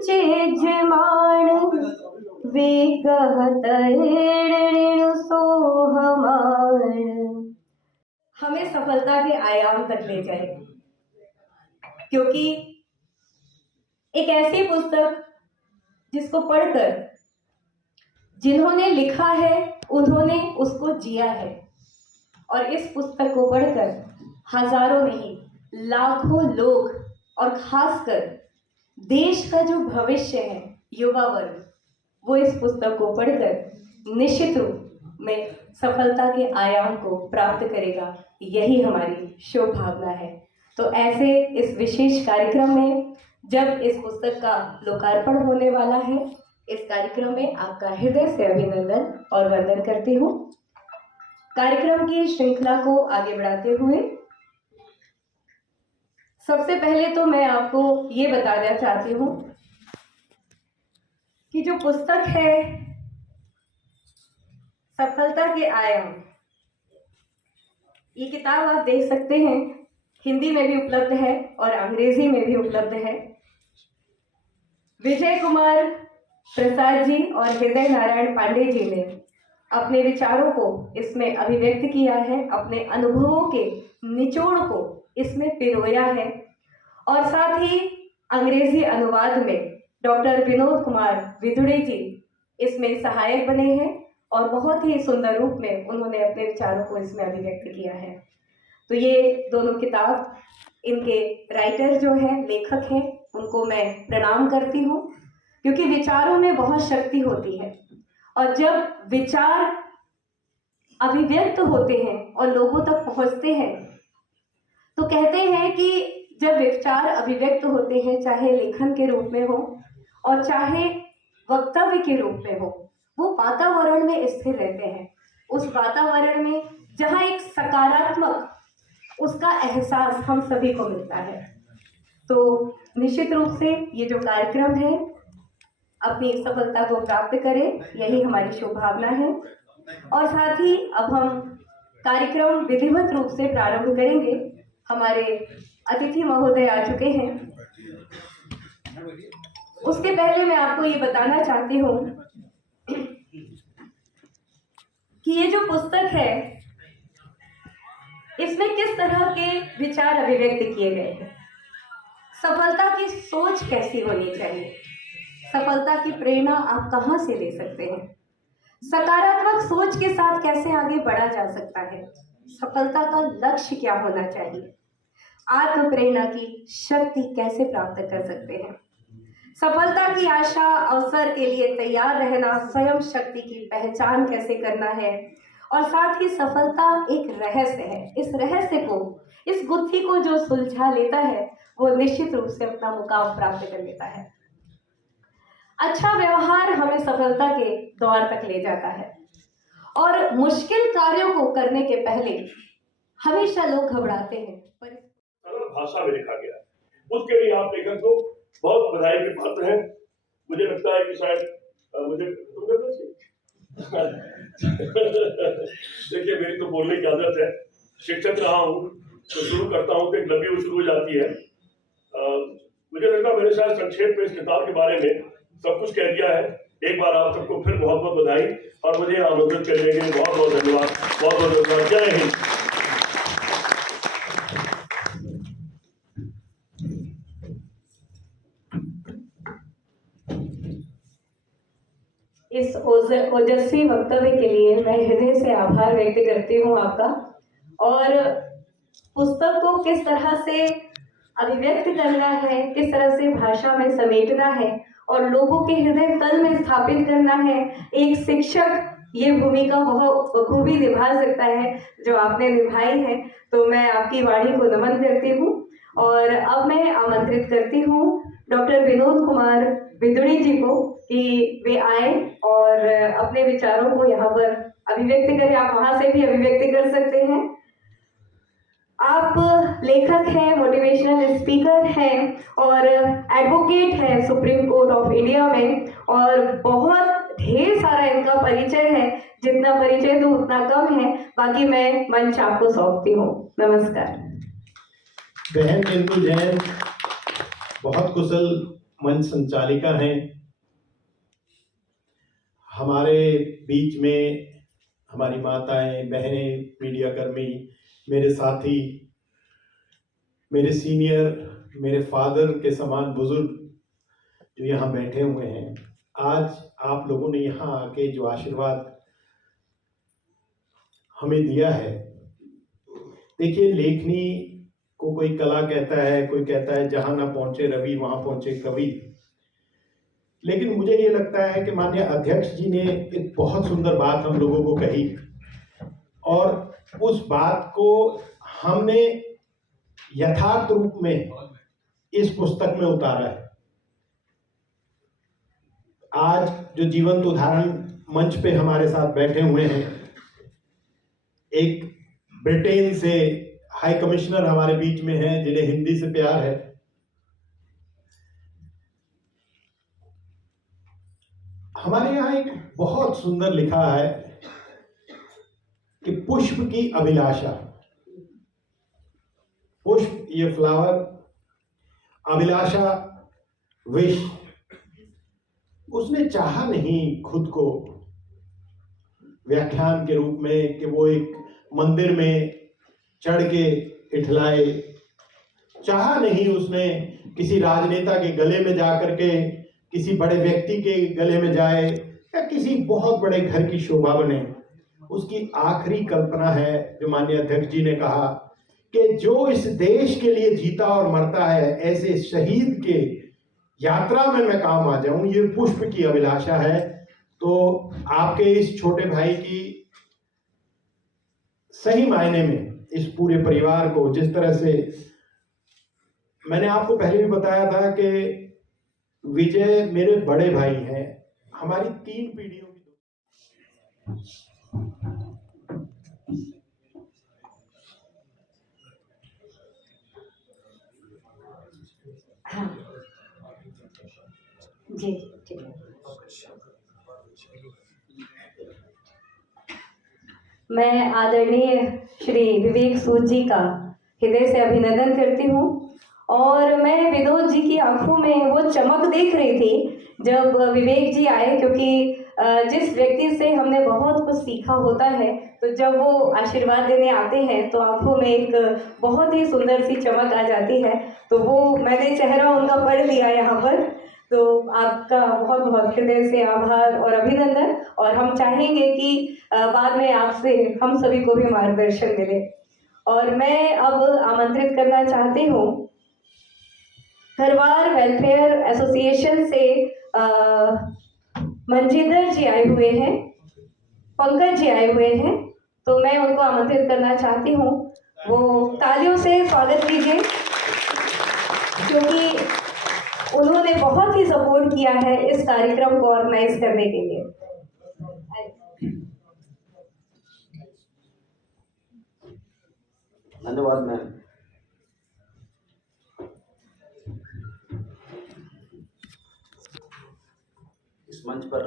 पंचे जमान वे कहत ऋण सो हमार। हमें सफलता के आयाम तक ले जाए, क्योंकि एक ऐसी पुस्तक जिसको पढ़कर जिन्होंने लिखा है उन्होंने उसको जिया है, और इस पुस्तक को पढ़कर हजारों नहीं लाखों लोग और खासकर देश का जो भविष्य है युवा वर्ग, वो इस पुस्तक को पढ़कर निश्चित रूप में सफलता के आयाम को प्राप्त करेगा, यही हमारी शुभ भावना है। तो ऐसे इस विशेष कार्यक्रम में जब इस पुस्तक का लोकार्पण होने वाला है, इस कार्यक्रम में आपका हृदय से अभिनंदन और वंदन करती हूँ। कार्यक्रम की श्रृंखला को आगे बढ़ाते हुए सबसे पहले तो मैं आपको ये बताना चाहती हूँ कि जो पुस्तक है सफलता के आयाम, ये किताब आप देख सकते हैं हिंदी में भी उपलब्ध है और अंग्रेजी में भी उपलब्ध है। विजय कुमार प्रसाद जी और हृदय नारायण पांडे जी ने अपने विचारों को इसमें अभिव्यक्त किया है, अपने अनुभवों के निचोड़ को इसमें पिरोया है, और साथ ही अंग्रेजी अनुवाद में डॉक्टर विनोद कुमार विदुड़े जी इसमें सहायक बने हैं और बहुत ही सुंदर रूप में उन्होंने अपने विचारों को इसमें अभिव्यक्त किया है। तो ये दोनों किताब, इनके राइटर जो हैं, लेखक हैं, उनको मैं प्रणाम करती हूँ, क्योंकि विचारों में बहुत शक्ति होती है, और जब विचार अभिव्यक्त होते हैं और लोगों तक पहुँचते हैं तो कहते हैं कि जब विचार अभिव्यक्त होते हैं, चाहे लेखन के रूप में हो और चाहे वक्तव्य के रूप में हो, वो वातावरण में स्थिर रहते हैं। उस वातावरण में जहाँ एक सकारात्मक उसका एहसास हम सभी को मिलता है। तो निश्चित रूप से ये जो कार्यक्रम है अपनी सफलता को प्राप्त करे, यही हमारी शुभ भावना है। और साथ ही अब हम कार्यक्रम विधिवत रूप से प्रारंभ करेंगे। हमारे अतिथि महोदय आ चुके हैं। उसके पहले मैं आपको ये बताना चाहती हूँ कि ये जो पुस्तक है इसमें किस तरह के विचार अभिव्यक्त किए गए हैं। सफलता की सोच कैसी होनी चाहिए, सफलता की प्रेरणा आप कहाँ से ले सकते हैं, सकारात्मक सोच के साथ कैसे आगे बढ़ा जा सकता है, सफलता का लक्ष्य क्या होना चाहिए, आत्म प्रेरणा की शक्ति कैसे प्राप्त कर सकते हैं, सफलता की आशा अवसर के लिए तैयार रहना, स्वयं शक्ति की पहचान कैसे करना है, और साथ ही सफलता एक रहस्य है। इस रहस्य को, इस गुत्थी को जो सुलझा लेता है वो निश्चित रूप से अपना मुकाम प्राप्त कर लेता है। अच्छा व्यवहार हमें सफलता के द्वार तक ले जाता है, और मुश्किल कार्यों को करने के पहले हमेशा लोग घबराते हैं, पर सरल भाषा में लिखा गया है। उसके लिए आप लेखक को बहुत बधाई के पात्र हैं। मुझे लगता है कि शायद मुझे देखिए, मेरी तो बोलने की आदत है, शिक्षक रहा हूँ तो शुरू करता हूँ तो एक लंबी शुरू हो जाती है। मुझे लगता है मैंने शायद संक्षेप में इस किताब के बारे में सब कुछ कह दिया है। एक बार आप सबको फिर बहुत बहुत बधाई, और मुझे आमंत्रित करने के लिए बहुत बहुत धन्यवाद, बहुत बहुत धन्यवाद। जय हिंद। इस ओजस्वी वक्तव्य के लिए मैं हृदय से आभार व्यक्त करती हूँ आपका। और पुस्तक को किस तरह से अभिव्यक्त करना है, किस तरह से भाषा में समेटना है और लोगों के हृदय तल में स्थापित करना है, एक शिक्षक ये भूमिका बहुत बखूबी निभा सकता है जो आपने निभाई है। तो मैं आपकी वाणी को नमन करती हूँ, और अब मैं आमंत्रित करती हूँ डॉक्टर विनोद कुमार विदुड़ी जी को कि वे आए और अपने विचारों को यहाँ पर अभिव्यक्त करें। आप वहाँ से भी अभिव्यक्त कर सकते हैं। आप लेखक हैं, मोटिवेशनल स्पीकर हैं और एडवोकेट हैं सुप्रीम कोर्ट ऑफ इंडिया में, और बहुत ढेर सारा इनका परिचय है। जितना परिचय तो उतना कम है। बाकी मैं मंच आपको सौंपती हूँ। नमस्कार। बहन बिंदु जैन बहुत कुशल मंच संचालिका हैं, हमारे बीच में हमारी माताएं, बहनें, मीडिया कर्मी, मेरे साथी, मेरे सीनियर, मेरे फादर के समान बुजुर्ग जो यहाँ बैठे हुए हैं, आज आप लोगों ने यहाँ आके जो आशीर्वाद हमें दिया है। देखिए, लेखनी को कोई कला कहता है, कोई कहता है जहां ना पहुंचे रवि वहां पहुंचे कवि, लेकिन मुझे ये लगता है कि माननीय अध्यक्ष जी ने एक बहुत सुंदर बात हम लोगों को कही और उस बात को हमने यथार्थ रूप में इस पुस्तक में उतारा है। आज जो जीवंत उदाहरण मंच पे हमारे साथ बैठे हुए हैं, एक ब्रिटेन से हाई कमिश्नर हमारे बीच में हैं जिन्हें हिंदी से प्यार है। हमारे यहाँ एक बहुत सुंदर लिखा है कि पुष्प की अभिलाषा, पुष्प ये फ्लावर, अभिलाषा विश। उसने चाहा नहीं खुद को व्याख्यान के रूप में कि वो एक मंदिर में चढ़ के इठलाए, चाहा नहीं उसने किसी राजनेता के गले में जाकर के, किसी बड़े व्यक्ति के गले में जाए या किसी बहुत बड़े घर की शोभा बने। उसकी आखिरी कल्पना है जो माननीय अध्यक्ष जी ने कहा कि जो इस देश के लिए जीता और मरता है, ऐसे शहीद के यात्रा में मैं काम आ जाऊं, ये पुष्प की अभिलाषा है। तो आपके इस छोटे भाई की सही मायने में इस पूरे परिवार को, जिस तरह से मैंने आपको पहले भी बताया था कि विजय मेरे बड़े भाई हैं, हमारी 3 पीढ़ियों की। हाँ जी, ठीक है। मैं आदरणीय श्री विवेक सूद जी का हृदय से अभिनंदन करती हूँ और मैं विनोद जी की आंखों में वो चमक देख रही थी जब विवेक जी आए, क्योंकि जिस व्यक्ति से हमने बहुत कुछ सीखा होता है, तो जब वो आशीर्वाद देने आते हैं तो आंखों में एक बहुत ही सुंदर सी चमक आ जाती है। तो वो मैंने चेहरा उनका पढ़ लिया यहाँ पर। तो आपका बहुत बहुत हृदय से आभार और अभिनंदन, और हम चाहेंगे कि बाद में आपसे हम सभी को भी मार्गदर्शन मिले। और मैं अब आमंत्रित करना चाहती हूँ खरवार वेलफेयर एसोसिएशन से मंजींदर जी आए हुए हैं, पंकज जी आए हुए हैं, तो मैं उनको आमंत्रित करना चाहती हूँ। वो तालियों से स्वागत कीजिए, क्योंकि उन्होंने बहुत ही सपोर्ट किया है इस कार्यक्रम को ऑर्गेनाइज करने के लिए। धन्यवाद मैम। इस मंच पर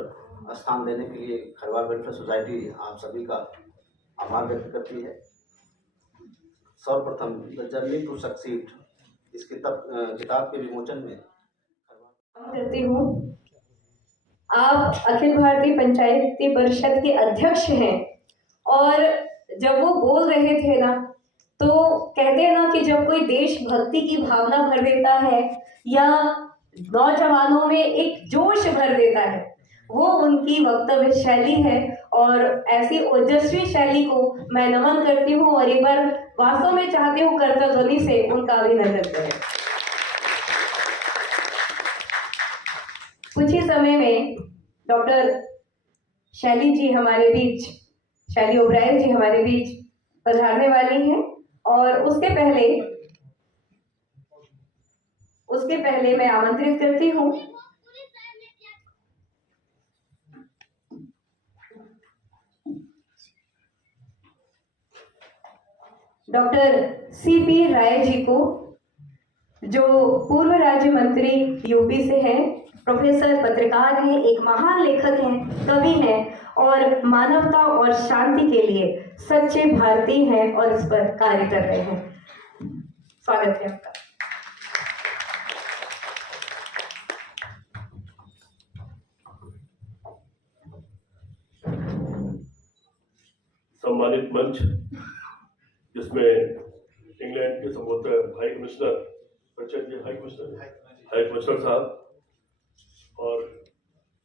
स्थान देने के लिए खरवार वेलफेयर सोसाइटी आप सभी का आभार व्यक्त करती है। सर्वप्रथम द जर्नी टू सक्सीड इस किताब के विमोचन में करती हूँ। आप अखिल भारतीय पंचायती परिषद के अध्यक्ष हैं और जब वो बोल रहे थे ना, तो कहते हैं ना कि जब कोई देशभक्ति की भावना भर देता है या नौजवानों में एक जोश भर देता है, वो उनकी वक्तव्य शैली है। और ऐसी ओजस्वी शैली को मैं नमन करती हूँ और एक बार वास्तव में चाहती हूँ करतल ध्वनि से उनका अभिनंदन करें। कुछ ही समय में डॉक्टर शैली जी हमारे बीच, शैली ओबराय जी हमारे बीच पधारने वाली हैं, और उसके पहले मैं आमंत्रित करती हूँ डॉक्टर सीपी राय जी को, जो पूर्व राज्य मंत्री यूपी से हैं, प्रोफेसर, पत्रकार हैं, एक महान लेखक हैं, कवि हैं और मानवता और शांति के लिए सच्चे भारतीय हैं और इस पर कार्य कर रहे हैं। स्वागत है आपका। सम्मानित मंच, जिसमें इंग्लैंड के संबोधित हाई कमिश्नर हाई कमिश्नर साहब और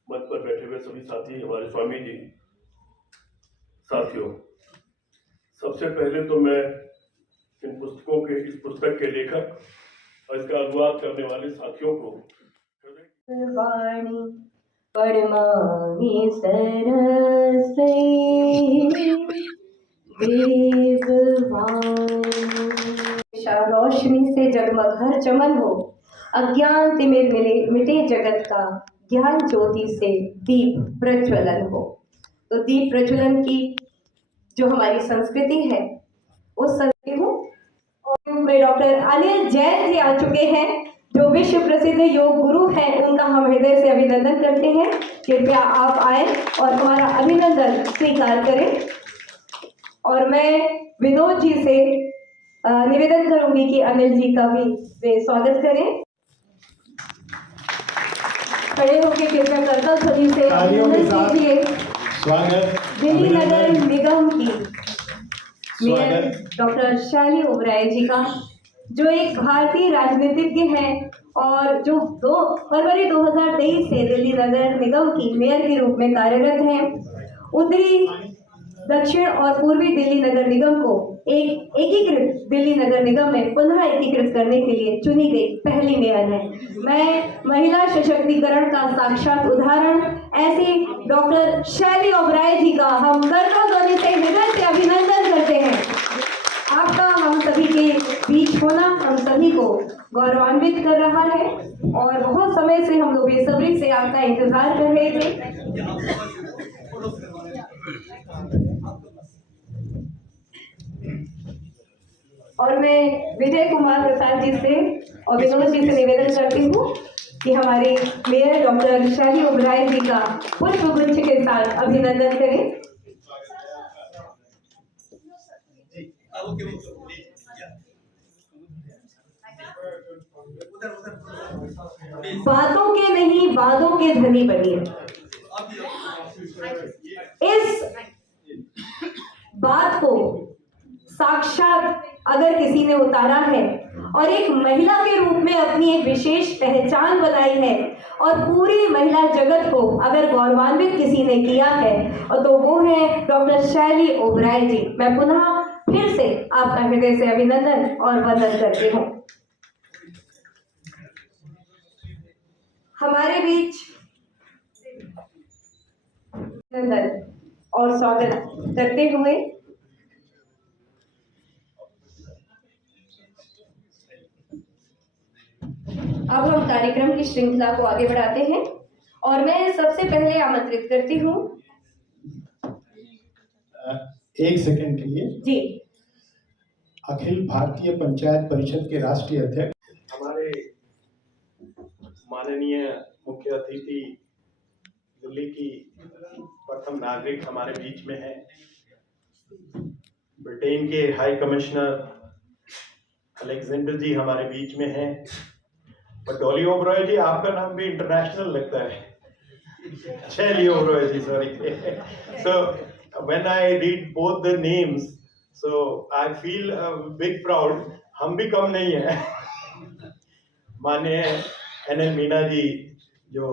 मंच पर बैठे हुए सभी साथी, हमारे स्वामी जी, साथियों, सबसे पहले तो मैं इस पुस्तक के लेखक और इसका अनुवाद करने वाले साथियों को वाणी परमा सरसे रोशनी से जगमग हर चमन हो, अज्ञान तिमिर मिले मिटे जगत का, ज्ञान ज्योति से दीप प्रज्वलन हो। तो दीप प्रज्वलन की जो हमारी संस्कृति है उस संस्कृति में डॉक्टर अनिल जैन जी आ चुके हैं, जो विश्व प्रसिद्ध योग गुरु हैं। उनका हम हृदय से अभिनंदन करते हैं। कृपया आप आए और हमारा अभिनंदन स्वीकार करें। और मैं विनोद जी से निवेदन करूंगी कि अनिल जी का भी वे स्वागत करें। खड़े होकर कृपया करतल ध्वनि से अभिनंदन कीजिए स्वागत दिल्ली नगर निगम की मेयर डॉक्टर शैली ओबराय जी का, जो एक भारतीय राजनीतिज्ञ हैं और जो 2 फरवरी 2023 से दिल्ली नगर निगम की मेयर के रूप में कार्यरत हैं। उत्तरी, दक्षिण और पूर्वी दिल्ली नगर निगम को एक एकीकृत दिल्ली नगर निगम में पुनः एकीकृत करने के लिए चुनी गई पहली मेयर है। मैं महिला सशक्तिकरण का साक्षात उदाहरण ऐसे डॉक्टर शैली ओबराय जी का हम करतल ध्वनि से हृदय से अभिनंदन करते हैं। आपका हम सभी के बीच होना हम सभी को गौरवान्वित कर रहा है और बहुत समय से हम लोग बेसब्री से आपका इंतजार कर रहे थे। और मैं विजय कुमार प्रसाद जी से और विनोद जी से निवेदन करती हूँ कि हमारे मेयर डॉक्टर शैली ओबराय जी का पुष्प गुच्छ के साथ अभिनंदन करें। बातों के नहीं वादों के धनी बनिए। इस बात को साक्षात अगर किसी ने उतारा है और एक महिला के रूप में अपनी एक विशेष पहचान बनाई है और पूरी महिला जगत को अगर गौरवान्वित किसी ने किया है और तो वो है डॉक्टर शैली ओबराय जी। मैं पुनः फिर से आपका हृदय से अभिनंदन और वंदन करती हूँ। हमारे बीच अभिनंदन और स्वागत करते हुए अब हम कार्यक्रम की श्रृंखला को आगे बढ़ाते हैं और मैं सबसे पहले आमंत्रित करती हूँ। एक सेकंड के लिए जी, अखिल भारतीय पंचायत परिषद के राष्ट्रीय अध्यक्ष हमारे माननीय मुख्य अतिथि दिल्ली की प्रथम नागरिक हमारे बीच में है। ब्रिटेन के हाई कमिश्नर अलेक्जेंडर जी हमारे बीच में हैं। पर डॉली ओबराय जी, आपका नाम भी इंटरनेशनल लगता है। शैली ओबराय जी, sorry. So when I read both the names, so I feel big proud. हम भी कम नहीं है। माननीय NL मीना जी, जो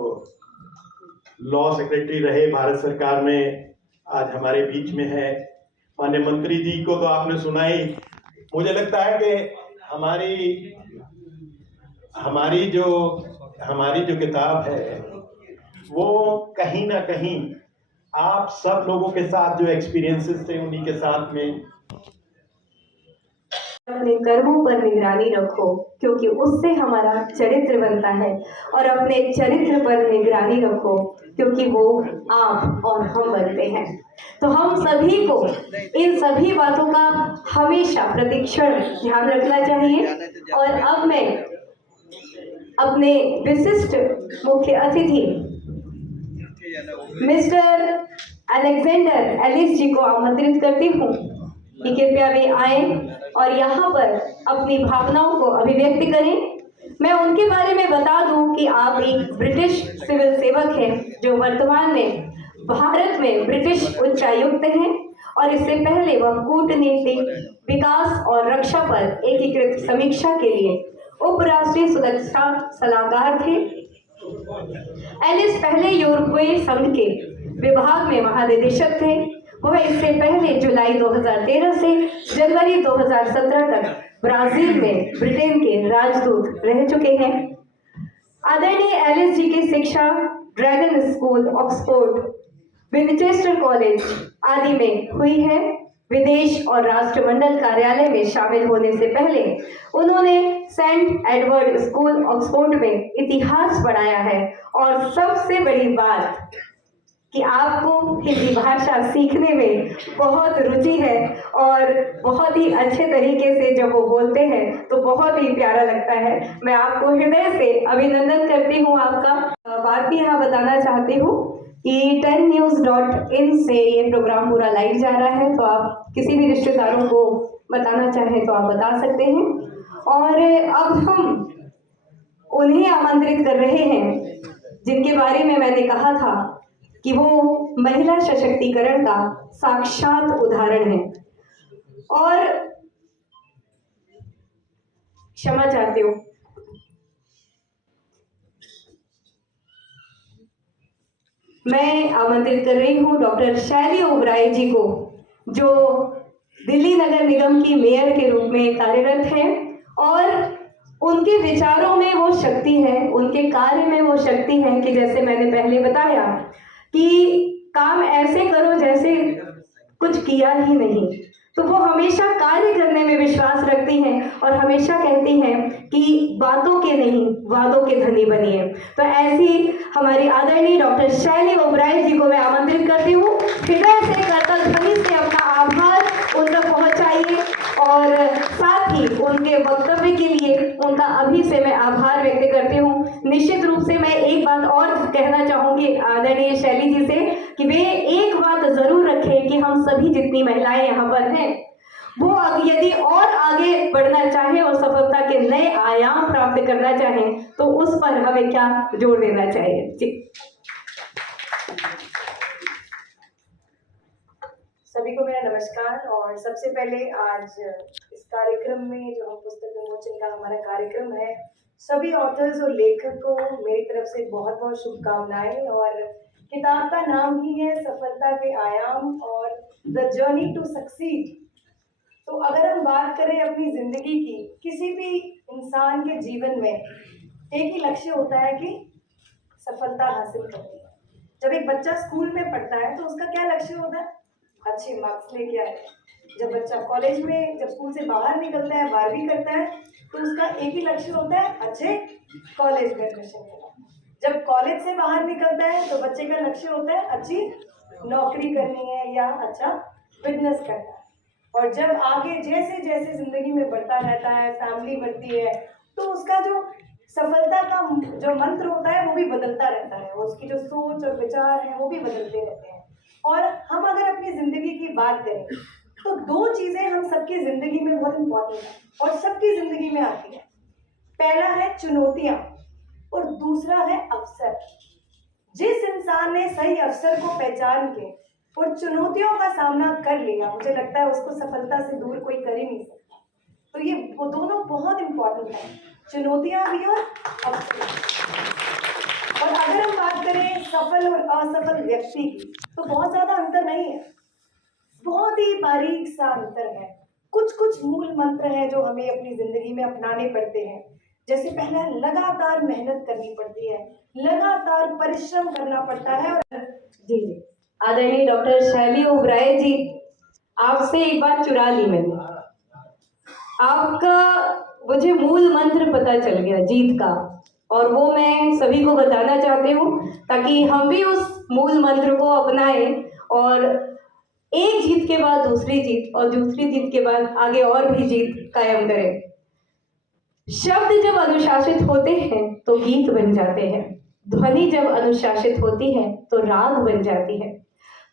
लॉ सेक्रेटरी रहे भारत सरकार में, आज हमारे बीच में है। माननीय मंत्री जी को तो आपने सुना ही। मुझे लगता है कि हमारी जो किताब है वो कहीं ना कहीं आप सब लोगों के साथ जो एक्सपीरियंसेस थे उन्हीं के साथ में। अपने कर्मों पर निगरानी रखो, क्योंकि उससे हमारा चरित्र बनता है, और अपने चरित्र पर निगरानी रखो क्योंकि वो आप और हम बनते हैं। तो हम सभी को इन सभी बातों का हमेशा प्रतिक्षण ध्यान रखना चाहिए। और अब मैं अपने विशिष्ट मुख्य अतिथि मिस्टर अलेक्जेंडर एलिस जी को आमंत्रित करती हूँ कि कृपया वे आए और यहाँ पर अपनी भावनाओं को अभिव्यक्त करें। मैं उनके बारे में बता दूं कि आप एक ब्रिटिश सिविल सेवक हैं जो वर्तमान में भारत में ब्रिटिश उच्चायुक्त हैं और इससे पहले वह कूटनीति, विकास और रक्षा पर एकीकृत समीक्षा के लिए उपराष्ट्रीय सुरक्षा सलाहकार थे। एलिस पहले यूरोपीय संघ के विभाग में महानिदेशक थे। वह इससे पहले जुलाई 2013 से जनवरी 2017 तक ब्राजील में ब्रिटेन के राजदूत रह चुके हैं। आदरणीय एलिस जी की शिक्षा dragon school, Oxford, Winchester college आदि में हुई है। विदेश और राष्ट्रमंडल कार्यालय में शामिल होने से पहले उन्होंने सेंट एडवर्ड स्कूल, ऑक्सफोर्ड में इतिहास पढ़ाया है। और सबसे बड़ी बात कि आपको हिंदी भाषा सीखने में बहुत रुचि है और बहुत ही अच्छे तरीके से जब वो बोलते हैं तो बहुत ही प्यारा लगता है। मैं आपको हृदय से अभिनंदन करती हूँ। आपका बात भी यहाँ बताना चाहती हूँ कि 10news.in से ये प्रोग्राम पूरा लाइव जा रहा है, तो आप किसी भी रिश्तेदारों को बताना चाहें तो आप बता सकते हैं। और अब हम उन्हें आमंत्रित कर रहे हैं जिनके बारे में मैंने कहा था कि वो महिला सशक्तिकरण का साक्षात उदाहरण है। और क्षमा चाहती हूँ, मैं आमंत्रित कर रही हूँ डॉक्टर शैली ओबराय जी को, जो दिल्ली नगर निगम की मेयर के रूप में कार्यरत है। और उनके विचारों में वो शक्ति है, उनके कार्य में वो शक्ति है कि जैसे मैंने पहले बताया कि काम ऐसे करो जैसे कुछ किया ही नहीं। तो वो हमेशा कार्य करने में विश्वास रखती हैं और हमेशा कहती हैं कि बातों के नहीं वादों के धनी बनिए। तो ऐसी हमारी आदरणीय डॉक्टर शैली ओबराय जी को मैं आमंत्रित करती हूँ। हृदय से करतल ध्वनि से अपना आभार उन तक पहुँचाइए और साथ ही उनके वक्तव्य के लिए उनका अभी से मैं आभार व्यक्त करती हूँ। निश्चित रूप से मैं एक बात और कहना चाहूँगी आदरणीय शैली जी से कि वे एक बात जरूर रखें कि हम सभी जितनी महिलाएं यहाँ पर हैं वो यदि और आगे बढ़ना चाहें और सफलता के नए आयाम प्राप्त करना चाहें तो उस पर हमें क्या जोर देना चाहिए। जी, सभी को मेरा नमस्कार। और सबसे पहले आज इस कार्यक्रम में जो हम पुस्तक विमोचन का हमारा कार्यक्रम है, सभी ऑथर्स और लेखक को मेरी तरफ से बहुत बहुत शुभकामनाएं। और किताब का नाम ही है सफलता के आयाम और द जर्नी टू सक्सीड। तो अगर हम बात करें अपनी जिंदगी की, किसी भी इंसान के जीवन में एक ही लक्ष्य होता है कि सफलता हासिल करनी है। जब एक बच्चा स्कूल में पढ़ता है तो उसका क्या लक्ष्य होता है? अच्छे मार्क्स लेके आए। जब बच्चा कॉलेज में, जब स्कूल से बाहर निकलता है, 12वीं करता है, तो उसका एक ही लक्ष्य होता है अच्छे कॉलेज में एडमिशन लेना। जब कॉलेज से बाहर निकलता है तो बच्चे का लक्ष्य होता है अच्छी नौकरी करनी है या अच्छा बिजनेस करना है। और जब आगे जैसे जैसे जिंदगी में बढ़ता रहता है, फैमिली बढ़ती है, तो उसका जो सफलता का जो मंत्र होता है वो भी बदलता रहता है। उसकी जो सोच और विचार हैं वो भी बदलते रहते हैं। और हम अगर अपनी जिंदगी की बात करें तो दो चीजें हम सबकी जिंदगी में बहुत इंपॉर्टेंट है और सबकी जिंदगी में आती है। पहला है चुनौतियां और दूसरा है अवसर। जिस इंसान ने सही अवसर को पहचान के और चुनौतियों का सामना कर लिया, मुझे लगता है उसको सफलता से दूर कोई कर ही नहीं सकता। तो ये वो दोनों बहुत इंपॉर्टेंट है, चुनौतियां भी और अवसर। और अगर हम बात करें सफल और असफल व्यक्ति की तो बहुत ज्यादा अंतर नहीं है, बहुत ही बारीक सा अंतर है। कुछ कुछ मूल मंत्र हैं जो हमें अपनी जिंदगी में अपनाने पड़ते हैं। जैसे पहला, लगातार मेहनत करनी पड़ती है, लगातार परिश्रम करना पड़ता है। और जी जी, आदरणीय डॉक्टर शैली ओबराय जी, आपसे एक बात चुरा ली मैंने। आपका मुझे मूल मंत्र पता चल गया जीत का, और वो मैं सभी को बताना चाहती हूँ ताकि हम भी उस मूल मंत्र को अपनाएं और एक जीत के बाद दूसरी जीत और दूसरी जीत के बाद आगे और भी जीत कायम करें। शब्द जब अनुशासित होते हैं तो गीत बन जाते हैं, ध्वनि जब अनुशासित होती है तो राग बन जाती है,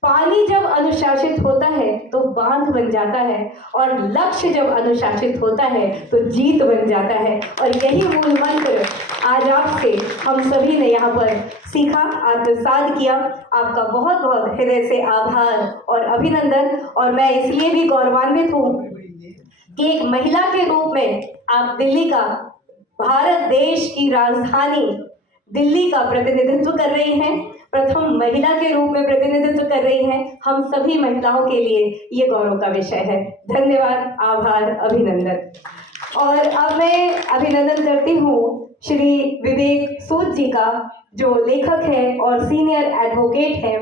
पानी जब अनुशासित होता है तो बांध बन जाता है, और लक्ष्य जब अनुशासित होता है तो जीत बन जाता है। और यही मूल मंत्र आज आपसे हम सभी ने यहाँ पर सीखा, आत्मसात किया। आपका बहुत बहुत हृदय से आभार और अभिनंदन। और मैं इसलिए भी गौरवान्वित हूँ कि एक महिला के रूप में आप दिल्ली का, भारत देश की राजधानी दिल्ली का प्रतिनिधित्व कर रही हैं, प्रथम महिला के रूप में प्रतिनिधित्व कर रही हैं। हम सभी महिलाओं के लिए ये गौरव का विषय है। धन्यवाद, आभार, अभिनंदन। और अब मैं अभिनंदन करती हूँ श्री विवेक सूद जी का, जो लेखक है और सीनियर एडवोकेट हैं,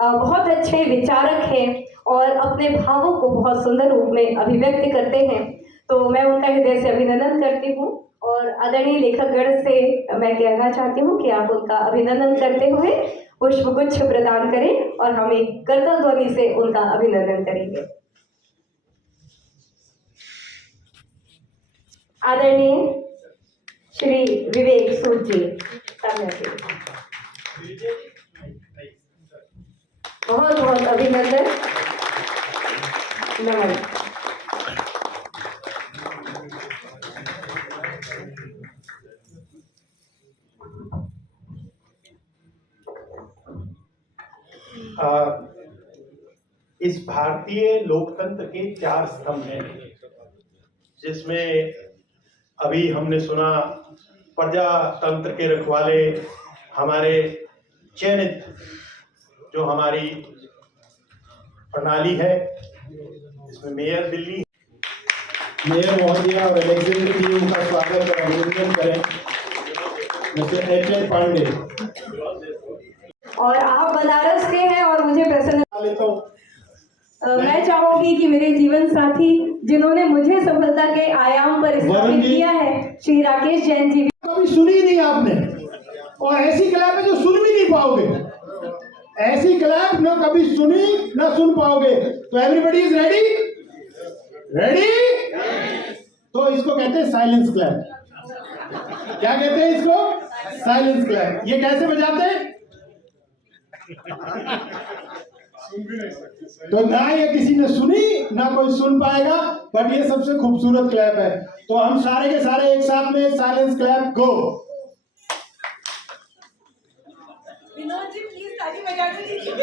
बहुत अच्छे विचारक हैं और अपने भावों को बहुत सुंदर रूप में अभिव्यक्त करते हैं। तो मैं उनका हृदय से अभिनंदन करती हूँ और आदरणीय लेखकगण से मैं कहना चाहती हूँ कि आप उनका अभिनंदन करते हुए पुष्पगुच्छ प्रदान करें और हम एक करतल ध्वनि से उनका अभिनंदन करेंगे। आदरणीय श्री विवेक सूद जी, सामने आइए। बहुत बहुत अभिनंदन, नमन। इस भारतीय लोकतंत्र के 4 स्तंभ हैं, जिसमें अभी हमने सुना प्रजातंत्र के रखवाले हमारे चयनित जो हमारी प्रणाली है, इसमें मेयर दिल्ली, मेयर महोदय और इलेक्शन टीम का स्वागत और अभिनंदन करें मिस्टर एच पांडे। और आप बनारस के हैं और मुझे प्रसन्न लेता हूँ। मैं चाहूंगी कि मेरे जीवन साथी जिन्होंने मुझे सफलता के आयाम पर स्थापित किया है, श्री राकेश जैन जी। कभी सुनी नहीं आपने, और ऐसी क्लैप है जो सुन भी नहीं पाओगे, ऐसी क्लैप ना कभी सुनी ना सुन पाओगे। तो एवरीबॉडी इज रेडी? रेडी? तो इसको कहते हैं साइलेंस क्लैप। क्या कहते हैं इसको? Silence clap. ये कैसे बजाते हैं? तो ना ये किसी ने सुनी ना कोई सुन पाएगा, बट ये सबसे खूबसूरत क्लैप है। तो हम सारे के सारे एक साथ में silence clap go. Vinod ji please ताली बजा दीजिए।